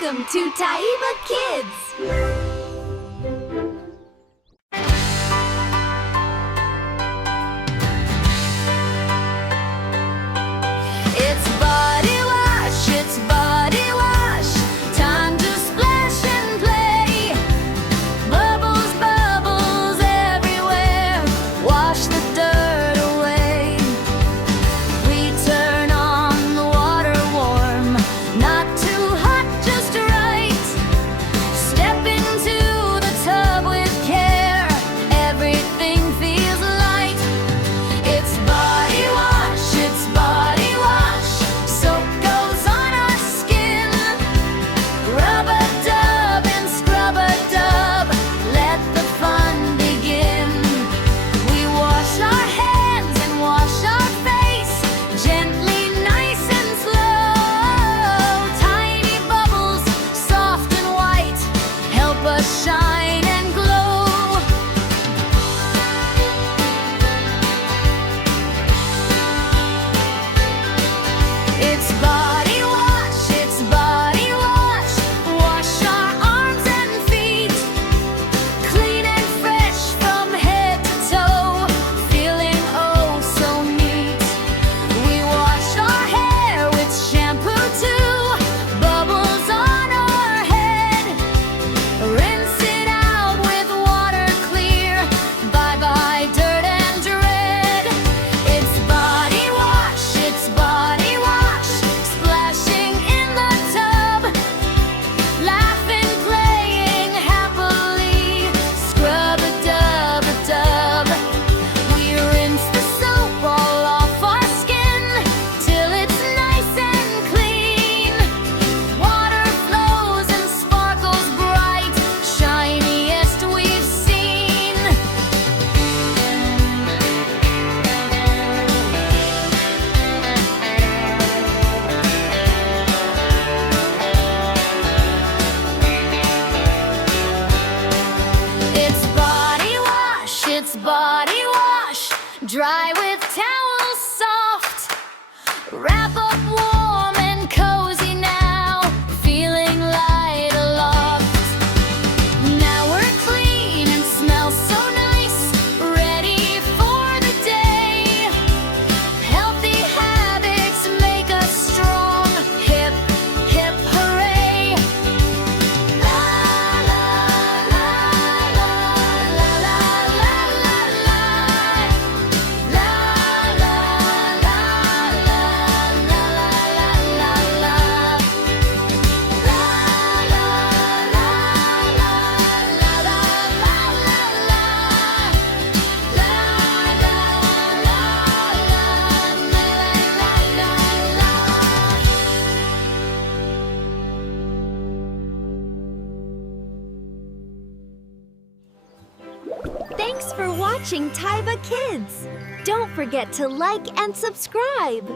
Welcome to Taiba Kids! It's body wash, it's body wash. Time to splash and play. Bubbles, bubbles everywhere. Wash the dirt away. We turn on the water warm, not too hot, just right. Step into the tub with care. Everything feels light. It's body wash, it's body wash. Soap goes on our skin. Rub a dub and scrub a dub. Let the fun begin. We wash our hands and wash our face. Gently, nice and slow. Tiny bubbles, soft and white, help us shine and glow. It's body wash, it's body wash. Wash our arms and feet. Clean and fresh from head to toe. Feeling oh so neat. We wash our hair with shampoo too. Bubbles on our head. Rinse it out with water clear. Bye bye dirt and dread. It's body wash, it's body wash. Splashing in the tub. Laughing, playing happily. Scrub a dub a dub. We rinse the soap all off our skin till it's nice and clean. Water flows and sparkles bright, shiniest we've seen. It's body wash, it's body wash. Dry with towels soft. Wrap up warm and cozy now. Feeling light aloft. Now we're clean and smell so nice. Ready for the day. Healthy habits make us strong. Hip, hip, hooray. La la la la la la la la la. La la la la la la la la la. La la la la la la la. La la la la la Thanks for watching Taiba Kids. Don't forget to like and subscribe.